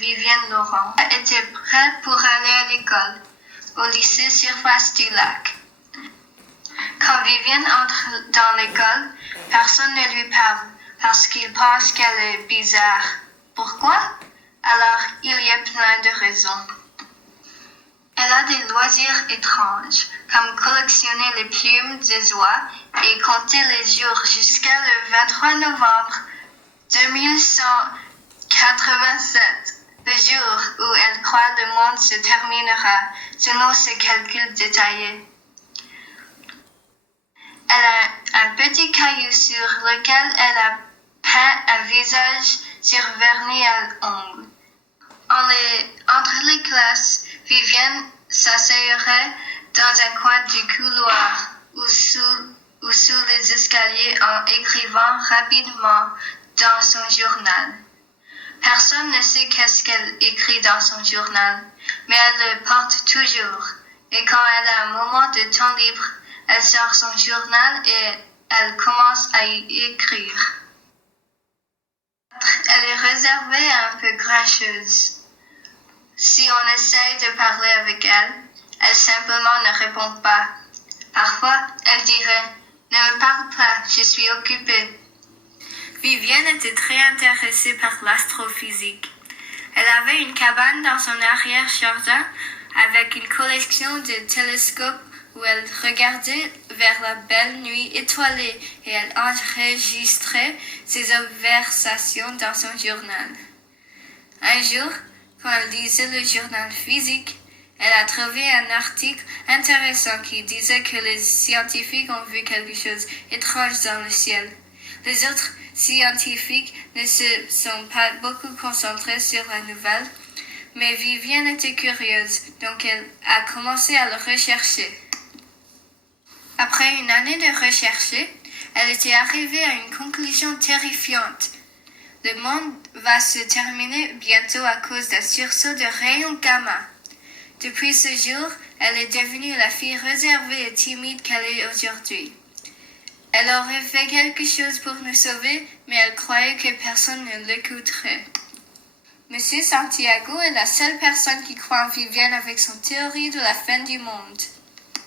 Vivienne Laurent était prêt pour aller à l'école, au lycée Surface du Lac. Quand Vivienne entre dans l'école, personne ne lui parle parce qu'il pense qu'elle est bizarre. Pourquoi? Alors, il y a plein de raisons. Elle a des loisirs étranges, comme collectionner les plumes des oies et compter les jours jusqu'à le 23 novembre 2187, le jour où elle croit le monde se terminera, selon ses calculs détaillés. Elle a un petit caillou sur lequel elle a peint un visage sur vernis à ongles. Entre les classes, Vivienne s'asseyerait dans un coin du couloir ou sous les escaliers en écrivant rapidement dans son journal. Personne ne sait qu'est-ce qu'elle écrit dans son journal, mais elle le porte toujours. Et quand elle a un moment de temps libre, elle sort son journal et elle commence à y écrire. Elle est réservée un peu grincheuse. Si on essaye de parler avec elle, elle simplement ne répond pas. Parfois, elle dirait « Ne me parle pas, je suis occupée ». Vivienne était très intéressée par l'astrophysique. Elle avait une cabane dans son arrière-jardin avec une collection de télescopes où elle regardait vers la belle nuit étoilée et elle enregistrait ses observations dans son journal. Un jour, quand elle lisait le journal physique, elle a trouvé un article intéressant qui disait que les scientifiques ont vu quelque chose d'étrange dans le ciel. Les autres scientifiques ne se sont pas beaucoup concentrés sur la nouvelle, mais Vivienne était curieuse, donc elle a commencé à le rechercher. Après une année de recherche, elle était arrivée à une conclusion terrifiante. Le monde va se terminer bientôt à cause d'un sursaut de rayons gamma. Depuis ce jour, elle est devenue la fille réservée et timide qu'elle est aujourd'hui. Elle aurait fait quelque chose pour nous sauver, mais elle croyait que personne ne l'écouterait. Monsieur Santiago est la seule personne qui croit en Vivienne avec son théorie de la fin du monde.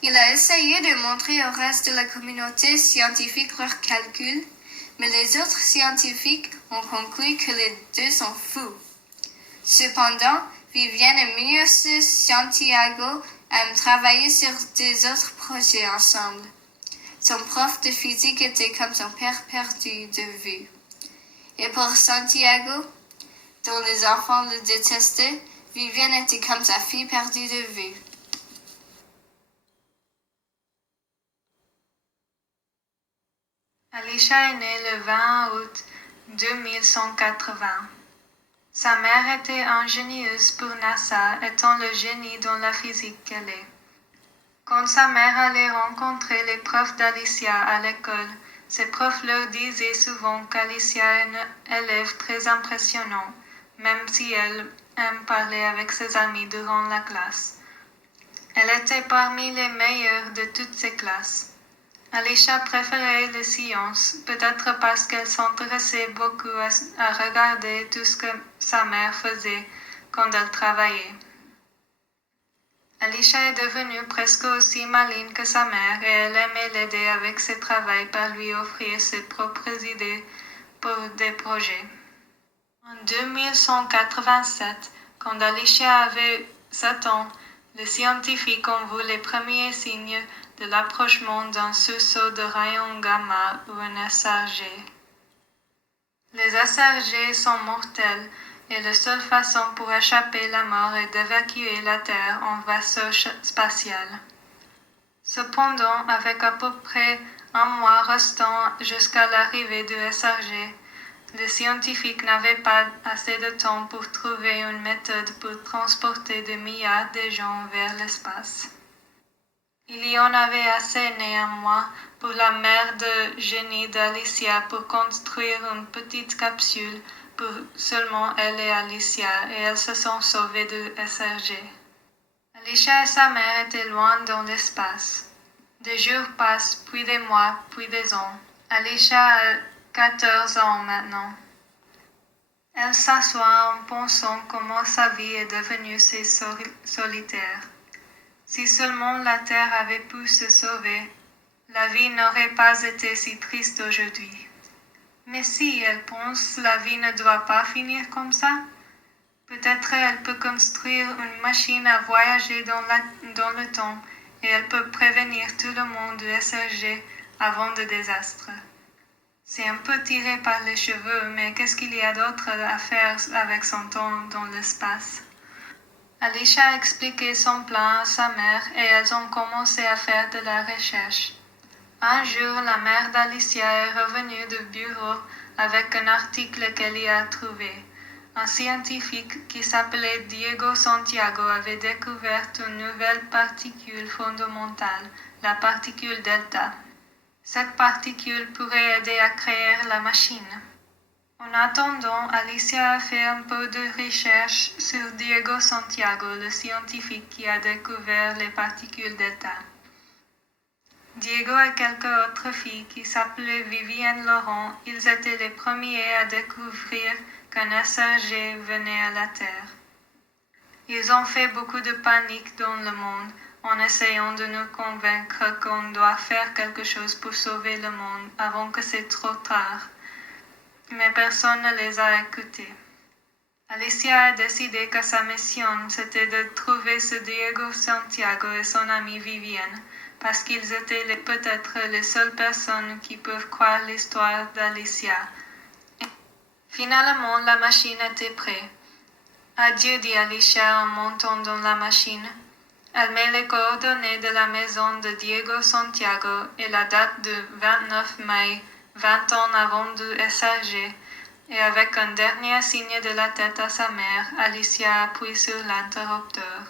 Il a essayé de montrer au reste de la communauté scientifique leurs calculs, mais les autres scientifiques ont conclu que les deux sont fous. Cependant, Vivienne et Monsieur Santiago aiment travailler sur des autres projets ensemble. Son prof de physique était comme son père perdu de vue. Et pour Santiago, dont les enfants le détestaient, Vivienne était comme sa fille perdue de vue. Alicia est née le 20 août 2180. Sa mère était ingénieuse pour NASA, étant le génie dans la physique qu'elle est. Quand sa mère allait rencontrer les profs d'Alicia à l'école, ses profs leur disaient souvent qu'Alicia est une élève très impressionnante, même si elle aime parler avec ses amis durant la classe. Elle était parmi les meilleures de toutes ses classes. Alicia préférait les sciences, peut-être parce qu'elle s'intéressait beaucoup à regarder tout ce que sa mère faisait quand elle travaillait. Alicia est devenue presque aussi maligne que sa mère et elle aimait l'aider avec ses travaux par lui offrir ses propres idées pour des projets. En 2187, quand Alicia avait 7 ans, les scientifiques ont vu les premiers signes de l'approchement d'un sursaut de rayons gamma ou un SRG. Les SRG sont mortels et la seule façon pour échapper la mort est d'évacuer la Terre en vaisseau spatial. Cependant, avec à peu près un mois restant jusqu'à l'arrivée du SRG, les scientifiques n'avaient pas assez de temps pour trouver une méthode pour transporter des milliards de gens vers l'espace. Il y en avait assez néanmoins pour la mère de génie d'Alicia pour construire une petite capsule pour seulement elle et Alicia, et elles se sont sauvées du SRG. Alicia et sa mère étaient loin dans l'espace. Des jours passent, puis des mois, puis des ans. Alicia a 14 ans maintenant. Elle s'assoit en pensant comment sa vie est devenue si solitaire. Si seulement la terre avait pu se sauver, la vie n'aurait pas été si triste aujourd'hui. Mais si elle pense la vie ne doit pas finir comme ça, peut-être elle peut construire une machine à voyager dans le temps et elle peut prévenir tout le monde du SRG avant le désastre. C'est un peu tiré par les cheveux, mais qu'est-ce qu'il y a d'autre à faire avec son temps dans l'espace? Alicia a expliqué son plan à sa mère et elles ont commencé à faire de la recherche. Un jour, la mère d'Alicia est revenue du bureau avec un article qu'elle y a trouvé. Un scientifique qui s'appelait Diego Santiago avait découvert une nouvelle particule fondamentale, la particule delta. Cette particule pourrait aider à créer la machine. En attendant, Alicia a fait un peu de recherche sur Diego Santiago, le scientifique qui a découvert les particules delta. Diego et quelques autres filles qui s'appelaient Vivienne Laurent, ils étaient les premiers à découvrir qu'un SRG venait à la Terre. Ils ont fait beaucoup de panique dans le monde en essayant de nous convaincre qu'on doit faire quelque chose pour sauver le monde avant que c'est trop tard. Mais personne ne les a écoutés. Alicia a décidé que sa mission, c'était de trouver ce Diego Santiago et son amie Vivienne, parce qu'ils étaient peut-être les seules personnes qui peuvent croire l'histoire d'Alicia. Finalement, la machine était prête. Adieu, dit Alicia en montant dans la machine. Elle met les coordonnées de la maison de Diego Santiago et la date du 29 mai, 20 ans avant du SRG, et avec un dernier signe de la tête à sa mère, Alicia appuie sur l'interrupteur.